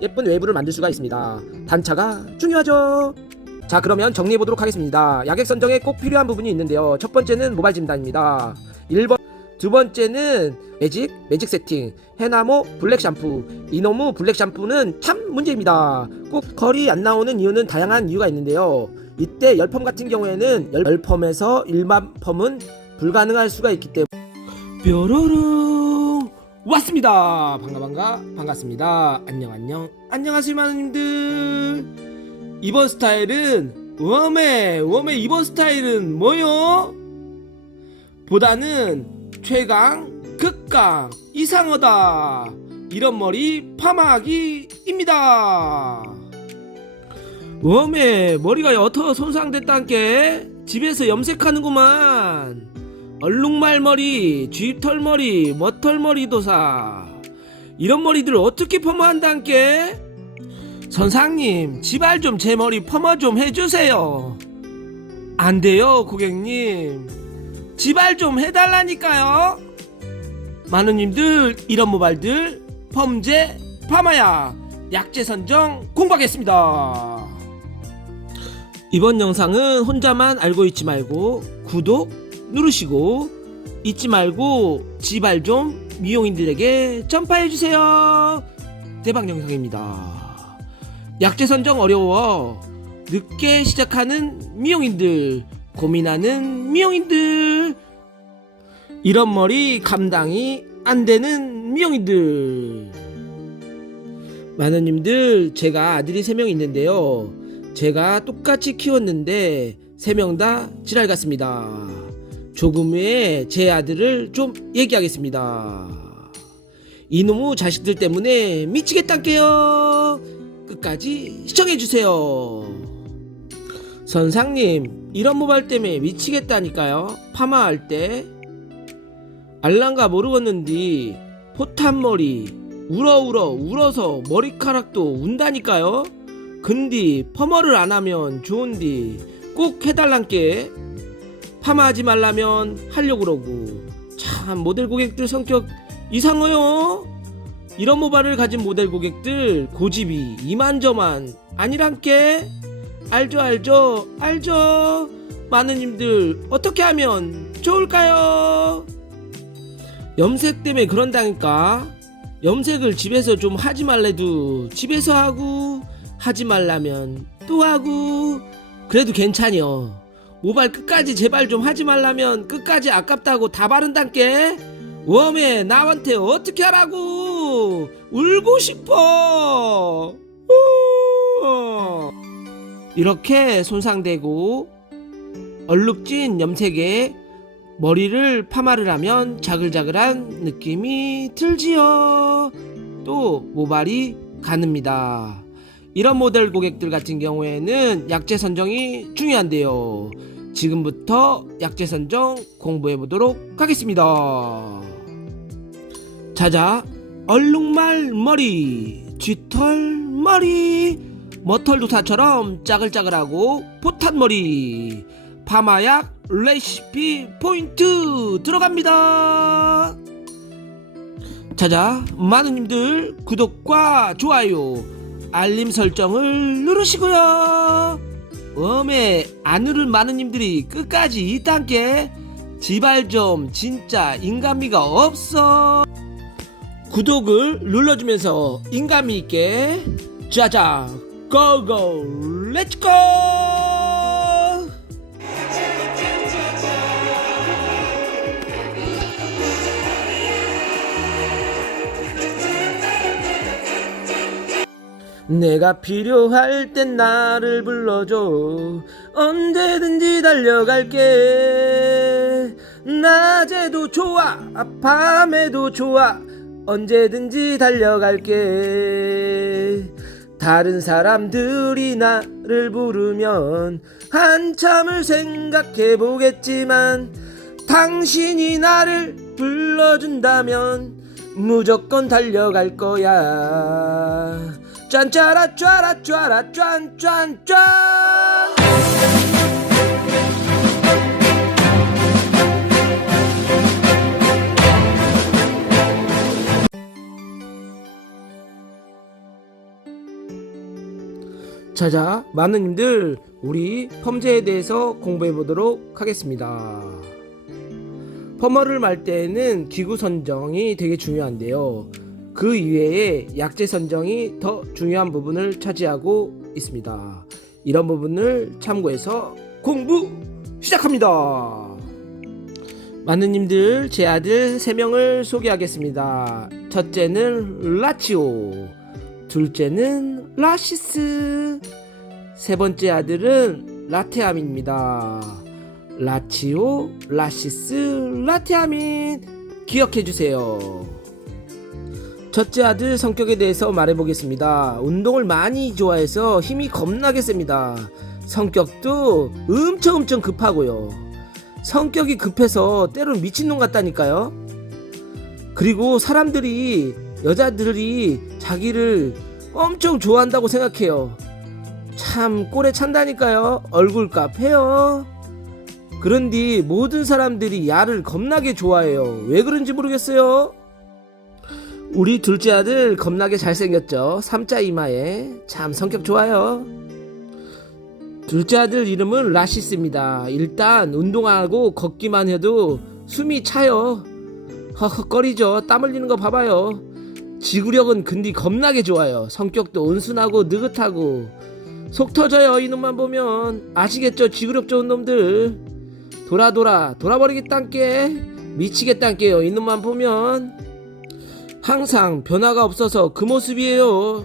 예쁜 외부를 만들 수가 있습니다. 단차가 중요하죠. 자, 그러면 정리해 보도록 하겠습니다. 약액 선정에 꼭 필요한 부분이 있는데요. 첫 번째는 모발 진단입니다. 1번, 두 번째는 매직 세팅, 해나모 블랙 샴푸. 이놈의 블랙 샴푸는 참 문제입니다. 꼭 컬이 안 나오는 이유는 다양한 이유가 있는데요. 이때 열펌 같은 경우에는 열펌에서 일반 펌은 불가능할 수가 있기 때문에 뾰로롱 왔습니다. 반갑습니다. 안녕하세요 마누님들. 이번 스타일은 웜에 이번 스타일은 뭐요? 보다는 최강 극강 이상하다 이런 머리 파마하기입니다. 웜에 머리가 여터 손상됐단께 집에서 염색하는구만. 얼룩말머리, 쥐털머리, 머털머리 도사 이런 머리들 어떻게 퍼머한단께? 선상님 제발 좀 제 머리 퍼머 좀 해주세요. 안돼요 고객님, 제발 좀 해달라니까요. 마누님들 이런 모발들 펌제 파마야 약재 선정 공부하겠습니다. 이번 영상은 혼자만 알고 있지 말고 구독 누르시고 잊지 말고 지발 좀 미용인들에게 전파해주세요. 대박 영상입니다. 약재 선정 어려워 늦게 시작하는 미용인들, 고민하는 미용인들, 이런 머리 감당이 안 되는 미용인들. 마누님들 제가 아들이 3명 있는데요. 제가 똑같이 키웠는데 3명 다 지랄 같습니다. 조금 후에 제 아들을 좀 얘기하겠습니다. 이놈의 자식들 때문에 미치겠단께요. 끝까지 시청해주세요. 선상님 이런 모발 때문에 미치겠다니까요. 파마할 때 알란가 모르겠는디 포탄머리 울어서 머리카락도 운다니까요. 근디 퍼머를 안하면 좋은디 꼭 해달란께. 파마하지 말라면 하려고 그러고. 참 모델 고객들 성격 이상해요. 이런 모발을 가진 모델 고객들 고집이 이만저만 아니란께. 알죠. 마누님들 어떻게 하면 좋을까요? 염색 때문에 그런다니까. 염색을 집에서 좀 하지 말래도 집에서 하고, 하지 말라면 또 하고. 그래도 괜찮여. 모발 끝까지 제발 좀 하지 말라면 끝까지 아깝다고 다 바른단께. 웜에 나한테 어떻게 하라고. 울고 싶어. 이렇게 손상되고 얼룩진 염색에 머리를 파마를 하면 자글자글한 느낌이 들지요. 또 모발이 가늡니다. 이런 모델 고객들 같은 경우에는 약재 선정이 중요한데요. 지금부터 약재 선정 공부해 보도록 하겠습니다. 자자, 얼룩말 머리, 쥐털 머리, 머털도사처럼 짜글짜글하고 포탄 머리, 파마약 레시피 포인트 들어갑니다. 자자, 마누님들 구독과 좋아요, 알림 설정을 누르시고요. 웜에 안 누른 마누님들이 끝까지 있단께. 지발 좀 진짜 인간미가 없어. 구독을 눌러주면서 인간미 있게 자자 고고 렛츠고. 내가 필요할 땐 나를 불러줘. 언제든지 달려갈게. 낮에도 좋아 밤에도 좋아 언제든지 달려갈게. 다른 사람들이 나를 부르면 한참을 생각해보겠지만 당신이 나를 불러준다면 무조건 달려갈 거야. 짠짜라 짜라 짜라 짠짠짠. 자자, 마누님들 우리 펌제에 대해서 공부해 보도록 하겠습니다. 펌어를 말 때에는 기구 선정이 되게 중요한데요. 그 이외에 약재 선정이 더 중요한 부분을 차지하고 있습니다. 이런 부분을 참고해서 공부 시작합니다. 마누님들, 제 아들 3명을 소개하겠습니다. 첫째는 라치오, 둘째는 라시스, 세 번째 아들은 라테아민입니다. 라치오, 라시스, 라테아민 기억해주세요. 첫째 아들 성격에 대해서 말해보겠습니다. 운동을 많이 좋아해서 힘이 겁나게 셉니다. 성격도 엄청 급하고요. 성격이 급해서 때론 미친놈 같다니까요. 그리고 사람들이, 여자들이 자기를 엄청 좋아한다고 생각해요. 참 꼴에 찬다니까요. 얼굴값 해요. 그런데 모든 사람들이 야를 겁나게 좋아해요. 왜 그런지 모르겠어요. 우리 둘째 아들 겁나게 잘생겼죠. 삼자 이마에. 참 성격 좋아요. 둘째 아들 이름은 라시스입니다. 일단 운동하고 걷기만 해도 숨이 차요. 헉헉거리죠. 땀 흘리는 거 봐봐요. 지구력은 근데 겁나게 좋아요. 성격도 온순하고 느긋하고 속 터져요. 이놈만 보면. 아시겠죠? 지구력 좋은 놈들. 돌아버리겠단께. 미치겠단께요. 이놈만 보면. 항상 변화가 없어서 그 모습이에요.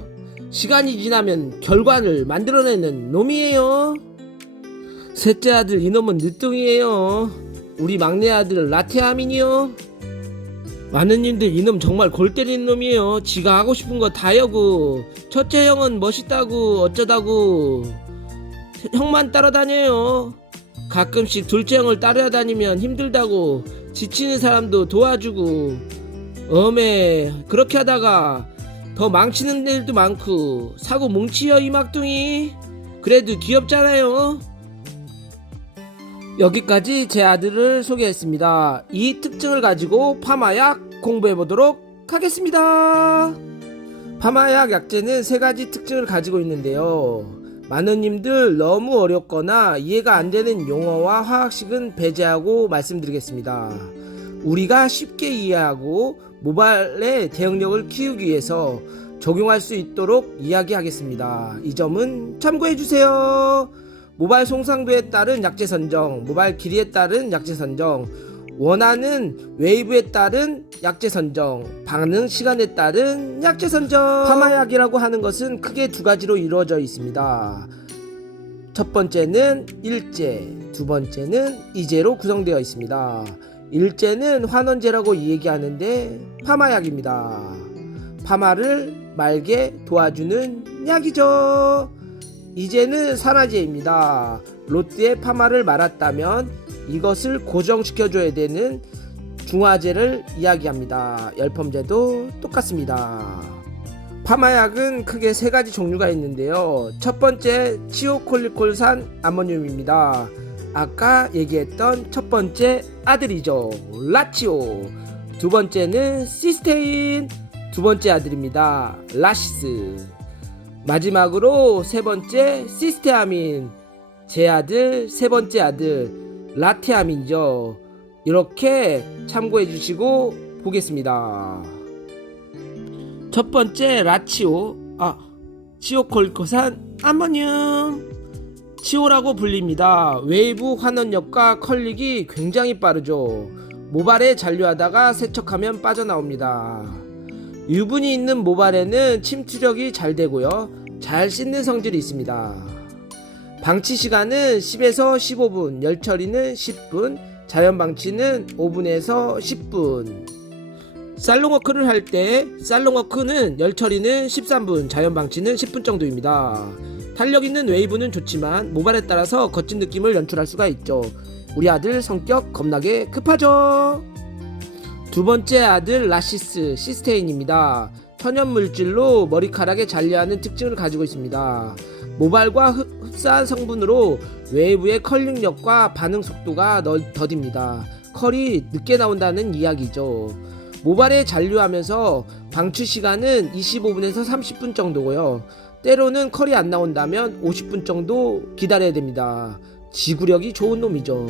시간이 지나면 결과를 만들어내는 놈이에요. 셋째 아들 이놈은 늦둥이에요. 우리 막내 아들 라테아민이요. 마누님들 이놈 정말 골 때리는 놈이에요. 지가 하고 싶은 거 다 하고. 첫째 형은 멋있다고 어쩌다고 형만 따라다녀요. 가끔씩 둘째 형을 따라다니면 힘들다고 지치는 사람도 도와주고. 그렇게 하다가 더 망치는 애들도 많고. 사고 뭉치요 이 막둥이. 그래도 귀엽잖아요. 여기까지 제 아들을 소개했습니다. 이 특징을 가지고 파마약 공부해보도록 하겠습니다. 파마약 약재는 3가지 특징을 가지고 있는데요. 마누님들 너무 어렵거나 이해가 안되는 용어와 화학식은 배제하고 말씀드리겠습니다. 우리가 쉽게 이해하고 모발의 대응력을 키우기 위해서 적용할 수 있도록 이야기하겠습니다. 이 점은 참고해주세요. 모발 송상도에 따른 약재 선정, 모발 길이에 따른 약재 선정, 원하는 웨이브에 따른 약재 선정, 반응 시간에 따른 약재 선정. 파마약이라고 하는 것은 크게 2가지로 이루어져 있습니다. 첫 번째는 일제, 두 번째는 이제로 구성되어 있습니다. 일제는 환원제라고 얘기하는데 파마약입니다. 파마를 말게 도와주는 약이죠. 이제는 산화제입니다. 롯데에 파마를 말았다면 이것을 고정시켜줘야 되는 중화제를 이야기합니다. 열펌제도 똑같습니다. 파마약은 크게 3가지 종류가 있는데요. 첫 번째 치오콜리콜산 아모늄입니다. 아까 얘기했던 첫 번째 아들이죠. 라치오. 두 번째는 시스테인. 두 번째 아들입니다. 라시스. 마지막으로 3번째 시스테아민. 제 아들 3번째 아들 라테아민이죠. 이렇게 참고해 주시고 보겠습니다. 첫 번째 라치오. 치오콜리콜산 아모늄. 치오라고 불립니다. 웨이브 환원력과 컬릭이 굉장히 빠르죠. 모발에 잔류하다가 세척하면 빠져나옵니다. 유분이 있는 모발에는 침투력이 잘 되고요. 잘 씻는 성질이 있습니다. 방치 시간은 10에서 15분, 열 처리는 10분, 자연 방치는 5분에서 10분. 살롱워크를 할 때 살롱워크는 열 처리는 13분, 자연 방치는 10분 정도입니다. 탄력 있는 웨이브는 좋지만 모발에 따라서 거친 느낌을 연출할 수가 있죠. 우리 아들 성격 겁나게 급하죠. 두 번째 아들 라시스 시스테인입니다. 천연물질로 머리카락에 잔류하는 특징을 가지고 있습니다. 모발과 흡사한 성분으로 웨이브의 컬링력과 반응 속도가 더딥니다. 컬이 늦게 나온다는 이야기죠. 모발에 잔류하면서 방치 시간은 25분에서 30분 정도고요. 때로는 컬이 안 나온다면 50분 정도 기다려야 됩니다. 지구력이 좋은 놈이죠.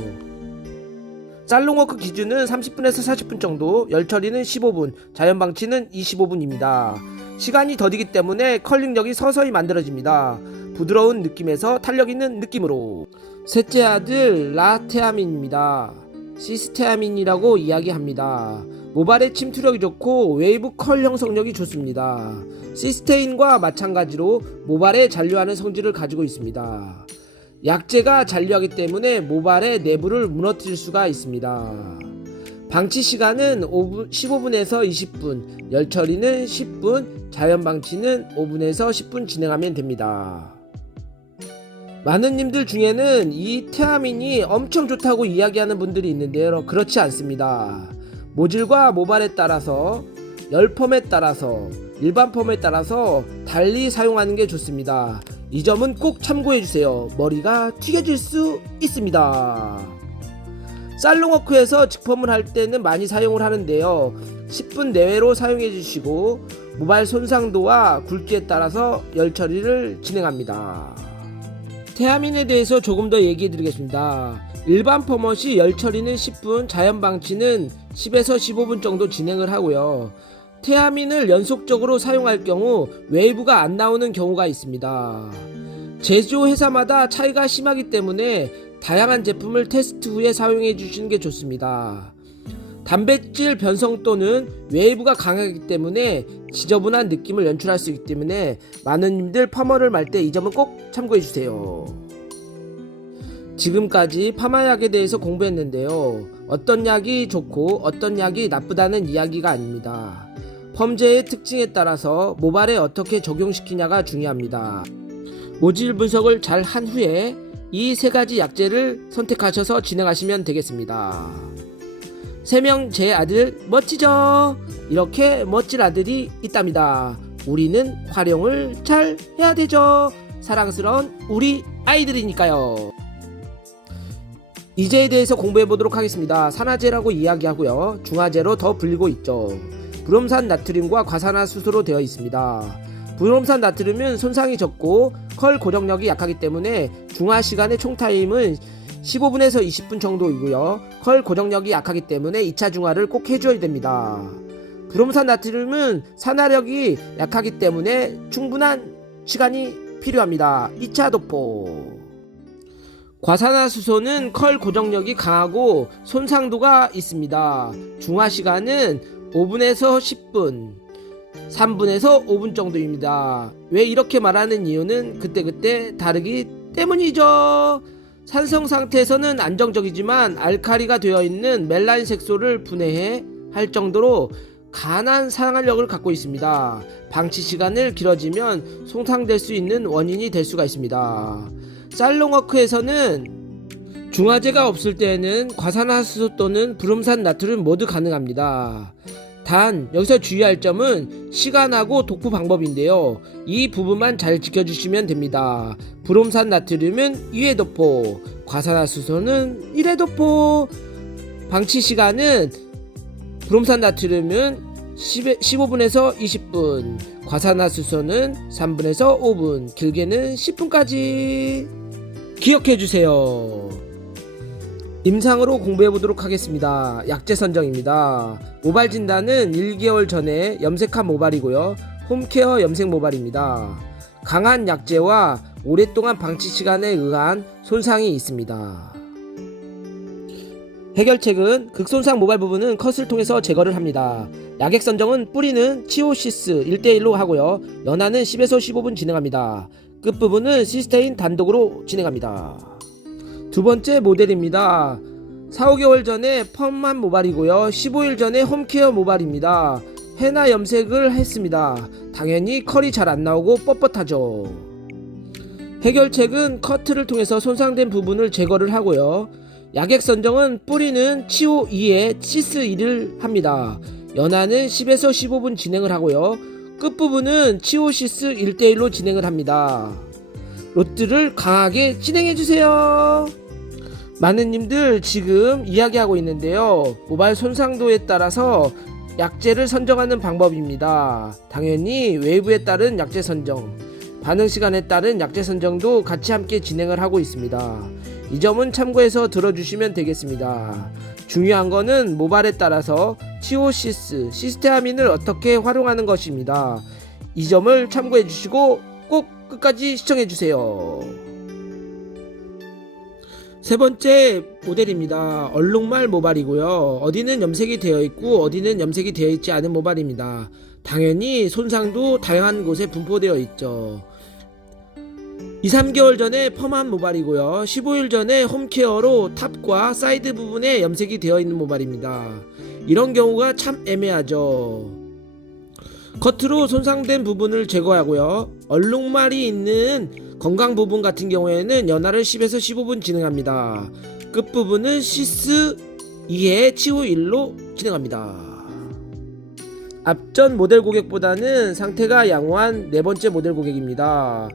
살롱워크 기준은 30분에서 40분 정도, 열 처리는 15분, 자연 방치는 25분입니다. 시간이 더디기 때문에 컬 능력이 서서히 만들어집니다. 부드러운 느낌에서 탄력 있는 느낌으로. 셋째 아들 라테아민입니다. 시스테아민이라고 이야기합니다. 모발의 침투력이 좋고 웨이브 컬 형성력이 좋습니다. 시스테인과 마찬가지로 모발에 잔류하는 성질을 가지고 있습니다. 약재가 잔류하기 때문에 모발의 내부를 무너뜨릴 수가 있습니다. 방치 시간은 15분에서 20분, 열 처리는 10분, 자연 방치는 5분에서 10분 진행하면 됩니다. 많은 님들 중에는 이 테아민이 엄청 좋다고 이야기하는 분들이 있는데요. 그렇지 않습니다. 모질과 모발에 따라서, 열펌에 따라서, 일반 펌에 따라서 달리 사용하는 게 좋습니다. 이 점은 꼭 참고해주세요. 머리가 튀겨질 수 있습니다. 살롱워크에서 직펌을 할 때는 많이 사용을 하는데요. 10분 내외로 사용해주시고 모발 손상도와 굵기에 따라서 열 처리를 진행합니다. 테아민에 대해서 조금 더 얘기해 드리겠습니다. 일반 펌옷이 열 처리는 10분, 자연 방치는 10에서 15분 정도 진행을 하고요. 테아민을 연속적으로 사용할 경우 웨이브가 안 나오는 경우가 있습니다. 제조회사마다 차이가 심하기 때문에 다양한 제품을 테스트 후에 사용해 주시는 게 좋습니다. 단백질 변성 또는 웨이브가 강하기 때문에 지저분한 느낌을 연출할 수 있기 때문에 많은 님들 파마를 말 때 이 점은 꼭 참고해 주세요. 지금까지 파마약에 대해서 공부했는데요. 어떤 약이 좋고 어떤 약이 나쁘다는 이야기가 아닙니다. 펌제의 특징에 따라서 모발에 어떻게 적용시키냐가 중요합니다. 모질 분석을 잘 한 후에 이 세 가지 약재를 선택하셔서 진행하시면 되겠습니다. 3명 제 아들 멋지죠? 이렇게 멋진 아들이 있답니다. 우리는 활용을 잘 해야 되죠. 사랑스러운 우리 아이들이니까요. 이제에 대해서 공부해 보도록 하겠습니다. 산화제라고 이야기하고요. 중화제로 더 불리고 있죠. 브롬산 나트륨과 과산화수소로 되어 있습니다. 브롬산 나트륨은 손상이 적고 컬 고정력이 약하기 때문에 중화 시간의 총 타임은 15분에서 20분 정도이고요. 컬 고정력이 약하기 때문에 2차 중화를 꼭 해줘야 됩니다. 브롬산 나트륨은 산화력이 약하기 때문에 충분한 시간이 필요합니다. 2차 도포. 과산화수소는 컬 고정력이 강하고 손상도가 있습니다. 중화 시간은 5분에서 10분, 3분에서 5분 정도입니다. 왜 이렇게 말하는 이유는 그때그때 다르기 때문이죠. 산성 상태에서는 안정적이지만 알카리가 되어 있는 멜라닌 색소를 분해해 할 정도로 강한 산화력을 갖고 있습니다. 방치 시간을 길어지면 손상될 수 있는 원인이 될 수가 있습니다. 살롱워크에서는 중화제가 없을 때에는 과산화수소 또는 브롬산 나트륨 모두 가능합니다. 단 여기서 주의할 점은 시간하고 도포 방법인데요. 이 부분만 잘 지켜주시면 됩니다. 브롬산 나트륨은 2회 도포, 과산화수소는 1회 도포. 방치 시간은 브롬산 나트륨은 15분에서 20분, 과산화수소는 3분에서 5분, 길게는 10분까지 기억해주세요. 임상으로 공부해보도록 하겠습니다. 약재 선정입니다. 모발 진단은 1개월 전에 염색한 모발이고요. 홈케어 염색 모발입니다. 강한 약재와 오랫동안 방치 시간에 의한 손상이 있습니다. 해결책은 극손상 모발 부분은 컷을 통해서 제거를 합니다. 약액 선정은 뿌리는 치오시스 1대1로 하고요. 연화는 10에서 15분 진행합니다. 끝부분은 시스테인 단독으로 진행합니다. 두 번째 모델입니다. 4, 5개월 전에 펌한 모발이고요. 15일 전에 홈케어 모발입니다. 헤나 염색을 했습니다. 당연히 컬이 잘 안 나오고 뻣뻣하죠. 해결책은 커트를 통해서 손상된 부분을 제거를 하고요. 약액 선정은 뿌리는 치오 2에 시스 1을 합니다. 연화는 10에서 15분 진행을 하고요. 끝부분은 치오시스 1대1로 진행을 합니다. 롯들을 강하게 진행해주세요. 많은 님들 지금 이야기하고 있는데요. 모발 손상도에 따라서 약재를 선정하는 방법입니다. 당연히 웨이브에 따른 약재 선정, 반응 시간에 따른 약재 선정도 같이 함께 진행을 하고 있습니다. 이 점은 참고해서 들어주시면 되겠습니다. 중요한 거는 모발에 따라서 치오시스, 시스테아민을 어떻게 활용하는 것입니다. 이 점을 참고해 주시고 꼭 끝까지 시청해 주세요. 세 번째 모델입니다. 얼룩말 모발이고요. 어디는 염색이 되어 있고 어디는 염색이 되어 있지 않은 모발입니다. 당연히 손상도 다양한 곳에 분포되어 있죠. 2-3개월 전에 펌한 모발이고요. 15일 전에 홈케어로 탑과 사이드 부분에 염색이 되어 있는 모발입니다. 이런 경우가 참 애매하죠. 커트로 손상된 부분을 제거하고요. 얼룩말이 있는 건강 부분 같은 경우에는 연화를 10에서 15분 진행합니다. 끝부분은 시스 2에 치우 1로 진행합니다. 앞전 모델 고객보다는 상태가 양호한 네 번째 모델 고객입니다.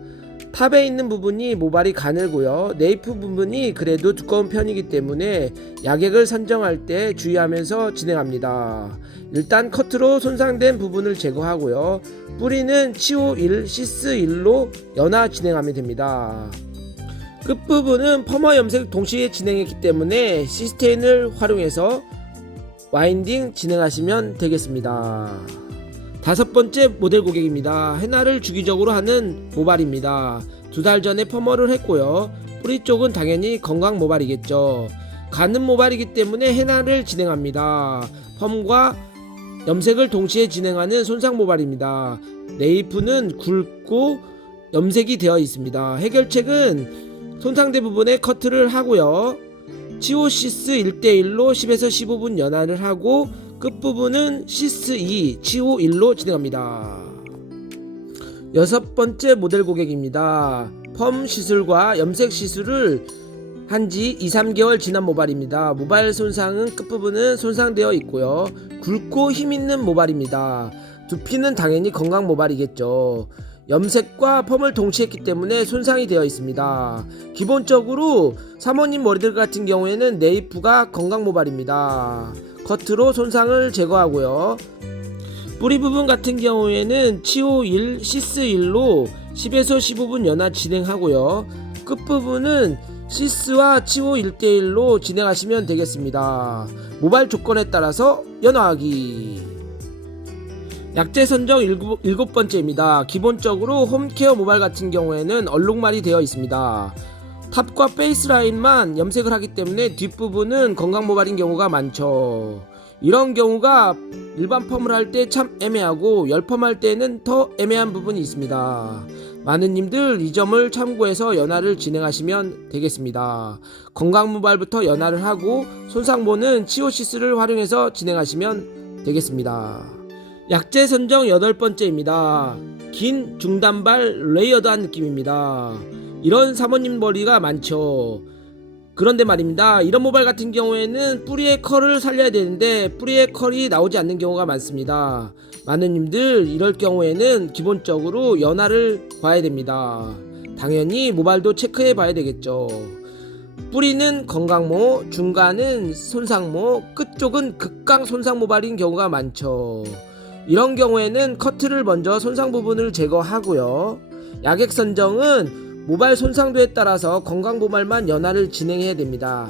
탑에 있는 부분이 모발이 가늘고요. 네이프 부분이 그래도 두꺼운 편이기 때문에 약액을 선정할 때 주의하면서 진행합니다. 일단 커트로 손상된 부분을 제거하고요. 뿌리는 치오 1, 시스 1로 연화 진행하면 됩니다. 끝부분은 펌과 염색 동시에 진행했기 때문에 시스테인을 활용해서 와인딩 진행하시면 되겠습니다. 다섯 번째 모델 고객입니다. hen나를 주기적으로 하는 모발입니다. 2달 전에 펌어를 했고요. 뿌리 쪽은 당연히 건강 모발이겠죠. 가는 모발이기 때문에 hen나를 진행합니다. 펌과 염색을 동시에 진행하는 손상 모발입니다. 네이프는 굵고 염색이 되어 있습니다. 해결책은 손상된 부분에 커트를 하고요. 치오시스 1대1로 10에서 15분 연화를 하고 끝부분은 시스 2, 치오 1로 진행합니다. 여섯 번째 모델 고객입니다. 펌 시술과 염색 시술을 한지 2-3개월 지난 모발입니다. 모발 손상은 끝부분은 손상되어 있고요. 굵고 힘있는 모발입니다. 두피는 당연히 건강 모발이겠죠. 염색과 펌을 동시에 했기 때문에 손상이 되어 있습니다. 기본적으로 사모님 머리들 같은 경우에는 네이프가 건강 모발입니다. 커트로 손상을 제거하고요. 뿌리 부분 같은 경우에는 치오 1, 시스 1로 10에서 15분 연화 진행하고요. 끝부분은 시스와 치오 1대1로 진행하시면 되겠습니다. 모발 조건에 따라서 연화하기. 약재 선정 7번째입니다. 기본적으로 홈케어 모발 같은 경우에는 얼룩말이 되어 있습니다. 탑과 베이스라인만 염색을 하기 때문에 뒷부분은 건강 모발인 경우가 많죠. 이런 경우가 일반 펌을 할 때 참 애매하고 열펌 할 때는 더 애매한 부분이 있습니다. 많은 님들 이 점을 참고해서 연화를 진행하시면 되겠습니다. 건강 모발부터 연화를 하고 손상모는 치오시스를 활용해서 진행하시면 되겠습니다. 약재 선정 8번째입니다. 긴 중단발 레이어드한 느낌입니다. 이런 사모님 머리가 많죠. 그런데 말입니다. 이런 모발 같은 경우에는 뿌리의 컬을 살려야 되는데 뿌리의 컬이 나오지 않는 경우가 많습니다. 많은 님들 이럴 경우에는 기본적으로 연화를 봐야 됩니다. 당연히 모발도 체크해 봐야 되겠죠. 뿌리는 건강모, 중간은 손상모, 끝쪽은 극강 손상 모발인 경우가 많죠. 이런 경우에는 커트를 먼저 손상 부분을 제거하고요. 약액 선정은 모발 손상도에 따라서 건강 모발만 연화를 진행해야 됩니다.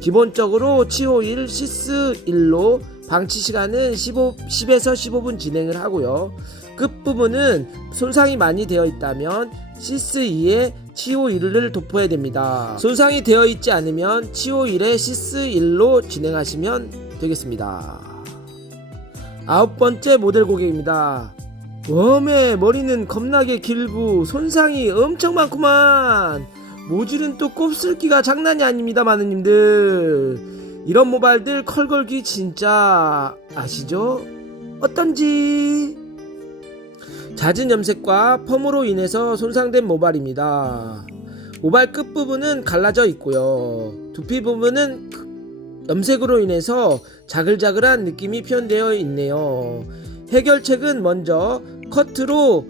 기본적으로 치오 1, 시스 1로 방치 시간은 10에서 15분 진행을 하고요. 끝부분은 손상이 많이 되어 있다면 시스 2에 치오 1을 도포해야 됩니다. 손상이 되어 있지 않으면 치오 1에 시스 1로 진행하시면 되겠습니다. 9번째 모델 고객입니다. 웜에 머리는 겁나게 길고 손상이 엄청 많구만. 모질은 또 곱슬기가 장난이 아닙니다. 마누님들 이런 모발들 컬 걸기 진짜 아시죠? 어떤지. 잦은 염색과 펌으로 인해서 손상된 모발입니다. 모발 끝부분은 갈라져 있고요. 두피 부분은 염색으로 인해서 자글자글한 느낌이 표현되어 있네요. 해결책은 먼저 커트로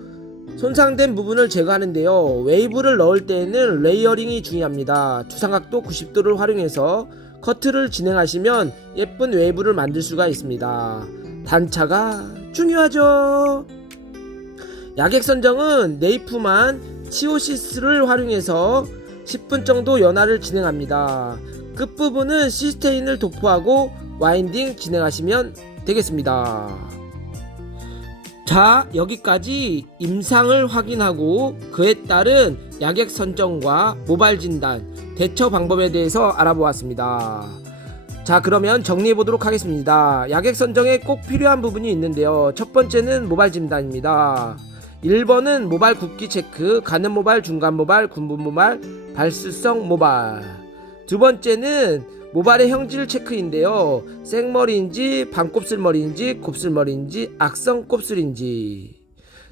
손상된 부분을 제거하는데요. 웨이브를 넣을 때에는 레이어링이 중요합니다. 주삼각도 90도를 활용해서 커트를 진행하시면 예쁜 웨이브를 만들 수가 있습니다. 단차가 중요하죠. 야객 선정은 네이프만 치오시스를 활용해서 10분 정도 연화를 진행합니다. 끝부분은 시스테인을 도포하고 와인딩 진행하시면 되겠습니다. 자, 여기까지 임상을 확인하고 그에 따른 야객 선정과 모발 진단, 대처 방법에 대해서 알아보았습니다. 자, 그러면 정리해 보도록 하겠습니다. 야객 선정에 꼭 필요한 부분이 있는데요. 첫 번째는 모발 진단입니다. 1번은 모발 굵기 체크, 가는 모발, 중간 모발, 군분 모발, 발수성 모발. 두 번째는 모발의 형질 체크인데요. 생머리인지, 반곱슬머리인지, 곱슬머리인지, 악성 곱슬인지.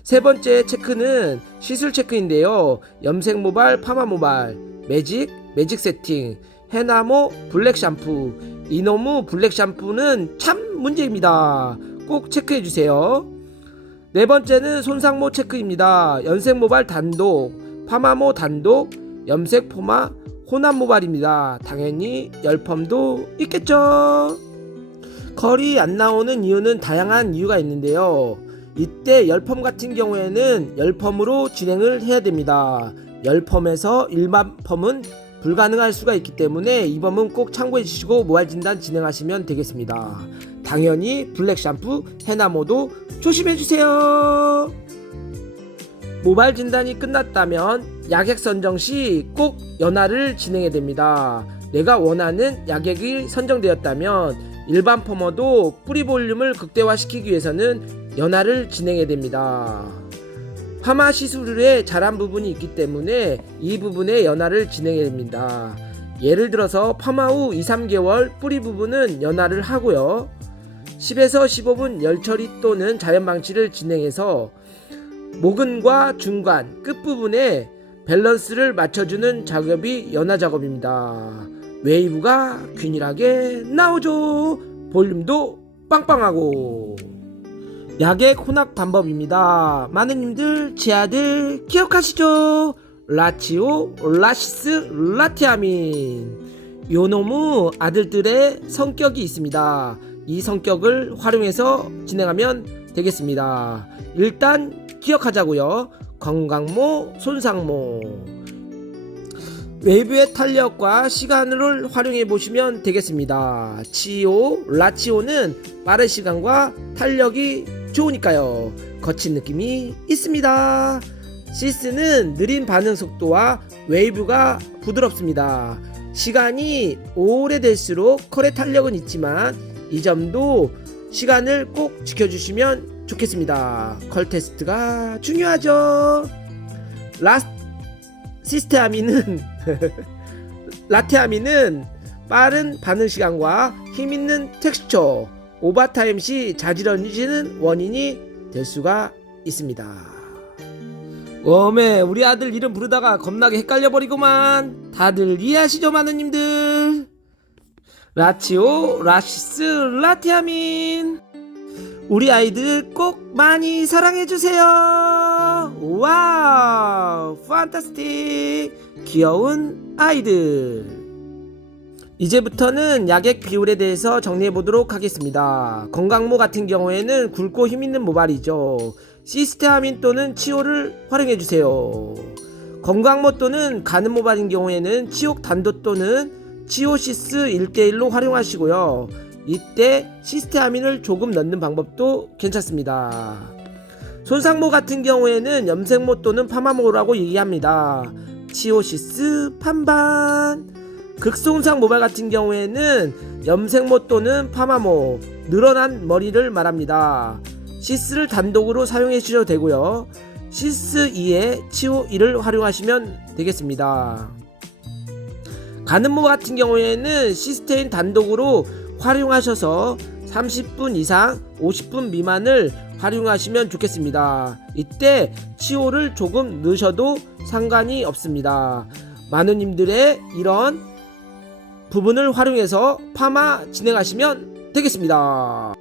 세 번째 체크는 시술 체크인데요. 염색 모발, 파마 모발, 매직 세팅, 해나모, 블랙 샴푸. 이놈의 블랙 샴푸는 참 문제입니다. 꼭 체크해 주세요. 네 번째는 손상모 체크입니다. 연색 모발 단독, 파마모 단독, 염색 포마, 혼합 모발입니다. 당연히 열펌도 있겠죠. 컬이 안 나오는 이유는 다양한 이유가 있는데요. 이때 열펌 같은 경우에는 열펌으로 진행을 해야 됩니다. 열펌에서 일반 펌은 불가능할 수가 있기 때문에 이 점은 꼭 참고해 주시고 모발 진단 진행하시면 되겠습니다. 당연히 블랙 샴푸, 해나모도 조심해 주세요. 모발 진단이 끝났다면 야객 선정 시 꼭 연화를 진행해야 됩니다. 내가 원하는 야객이 선정되었다면 일반 펌어도 뿌리 볼륨을 극대화시키기 위해서는 연화를 진행해야 됩니다. 파마 시술에 잘한 부분이 있기 때문에 이 부분에 연화를 진행해야 됩니다. 예를 들어서 파마 후 2-3개월 뿌리 부분은 연화를 하고요. 10에서 15분 열처리 또는 자연 방치를 진행해서 모근과 중간, 끝부분에 밸런스를 맞춰주는 작업이 연화 작업입니다. 웨이브가 균일하게 나오죠. 볼륨도 빵빵하고. 야객 혼합 방법입니다. 마누님들, 제아들 기억하시죠? 라치오, 라시스, 라티아민. 요놈의 아들들의 성격이 있습니다. 이 성격을 활용해서 진행하면 되겠습니다. 일단 기억하자고요. 건강모, 손상모. 웨이브의 탄력과 시간을 활용해 보시면 되겠습니다. 치오, 라치오는 빠른 시간과 탄력이 좋으니까요. 거친 느낌이 있습니다. 시스는 느린 반응 속도와 웨이브가 부드럽습니다. 시간이 오래될수록 컬의 탄력은 있지만 이 점도 시간을 꼭 지켜주시면 좋겠습니다. 컬 테스트가 중요하죠. 시스테아민은 라테아민은 빠른 반응 시간과 힘있는 텍스처, 오버타임 시 자지러지는 원인이 될 수가 있습니다. 웜에 우리 아들 이름 부르다가 겁나게 헷갈려버리구만. 다들 이해하시죠, 마누님들? 라치오, 라시스, 라티아민. 우리 아이들 꼭 많이 사랑해주세요. 와우, 판타스틱. 귀여운 아이들. 이제부터는 야객 비율에 대해서 정리해보도록 하겠습니다. 건강모 같은 경우에는 굵고 힘있는 모발이죠. 시스테아민 또는 치오를 활용해주세요. 건강모 또는 가는 모발인 경우에는 치옥 단도 또는 치오시스 1대1로 활용하시고요. 이때 시스테아민을 조금 넣는 방법도 괜찮습니다. 손상모 같은 경우에는 염색모 또는 파마모라고 얘기합니다. 치오시스 판반. 극손상 모발 같은 경우에는 염색모 또는 파마모, 늘어난 머리를 말합니다. 시스를 단독으로 사용해 주셔도 되고요. 시스 2에 치오 1을 활용하시면 되겠습니다. 가는모 같은 경우에는 시스테인 단독으로 활용하셔서 30분 이상 50분 미만을 활용하시면 좋겠습니다. 이때 치오를 조금 넣으셔도 상관이 없습니다. 마누님들의 이런 부분을 활용해서 파마 진행하시면 되겠습니다.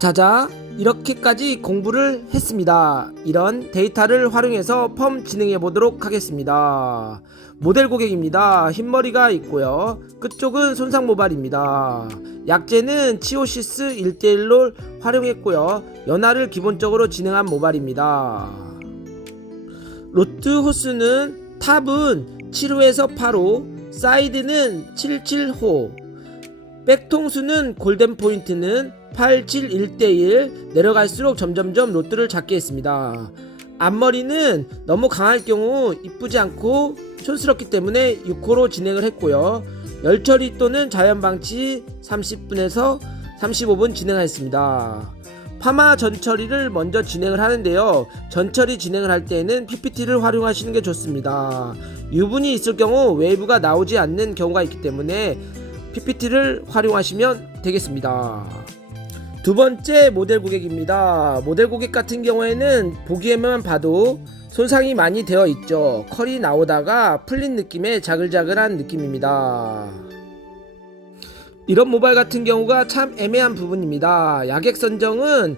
자자, 이렇게까지 공부를 했습니다. 이런 데이터를 활용해서 펌 진행해 보도록 하겠습니다. 모델 고객입니다. 흰머리가 있고요. 끝쪽은 손상 모발입니다. 약재는 치오시스 1:1로 활용했고요. 연화를 기본적으로 진행한 모발입니다. 로트 호수는 탑은 7호에서 8호, 사이드는 77호, 백통수는 골든 포인트는 87 1:1 내려갈수록 점점점 로트를 작게 했습니다. 앞머리는 너무 강할 경우 이쁘지 않고 촌스럽기 때문에 6호로 진행을 했고요. 열처리 또는 자연방치 30분에서 35분 진행하였습니다. 파마 전처리를 먼저 진행을 하는데요. 전처리 진행을 할 때에는 PPT를 활용하시는 게 좋습니다. 유분이 있을 경우 웨이브가 나오지 않는 경우가 있기 때문에 PPT를 활용하시면 되겠습니다. 두 번째 모델 고객입니다. 모델 고객 같은 경우에는 보기에만 봐도 손상이 많이 되어 있죠. 컬이 나오다가 풀린 느낌의 자글자글한 느낌입니다. 이런 모발 같은 경우가 참 애매한 부분입니다. 야객 선정은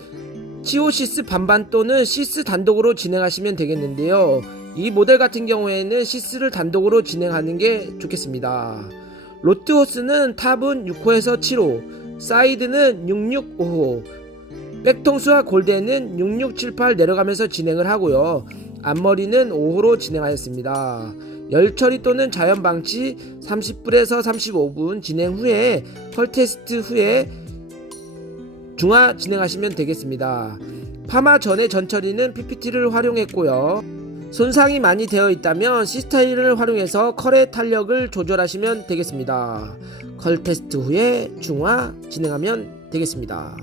치오시스 반반 또는 시스 단독으로 진행하시면 되겠는데요. 이 모델 같은 경우에는 시스를 단독으로 진행하는 게 좋겠습니다. 로트 호스는 탑은 6호에서 7호, 사이드는 665호, 백통수와 골드는 6678 내려가면서 진행을 하고요. 앞머리는 5호로 진행하였습니다. 열처리 또는 자연방치 30분에서 35분 진행 후에 컬 테스트 후에 중화 진행하시면 되겠습니다. 파마 전에 전처리는 PPT를 활용했고요. 손상이 많이 되어 있다면 C스타일을 활용해서 컬의 탄력을 조절하시면 되겠습니다. 컬 테스트 후에 중화 진행하면 되겠습니다.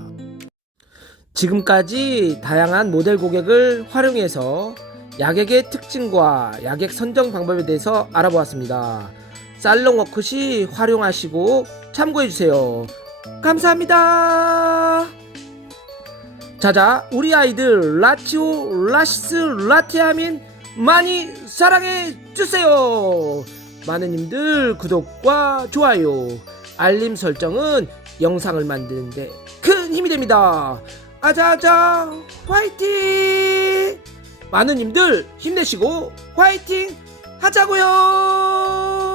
지금까지 다양한 모델 고객을 활용해서 야객의 특징과 야객 선정 방법에 대해서 알아보았습니다. 살롱 워크시 활용하시고 참고해주세요. 감사합니다. 자자, 우리 아이들 라치오, 라시스, 라티아민 많이 사랑해주세요. 많은 님들 구독과 좋아요, 알림 설정은 영상을 만드는데 큰 힘이 됩니다. 아자아자 화이팅! 많은 님들 힘내시고 화이팅 하자고요.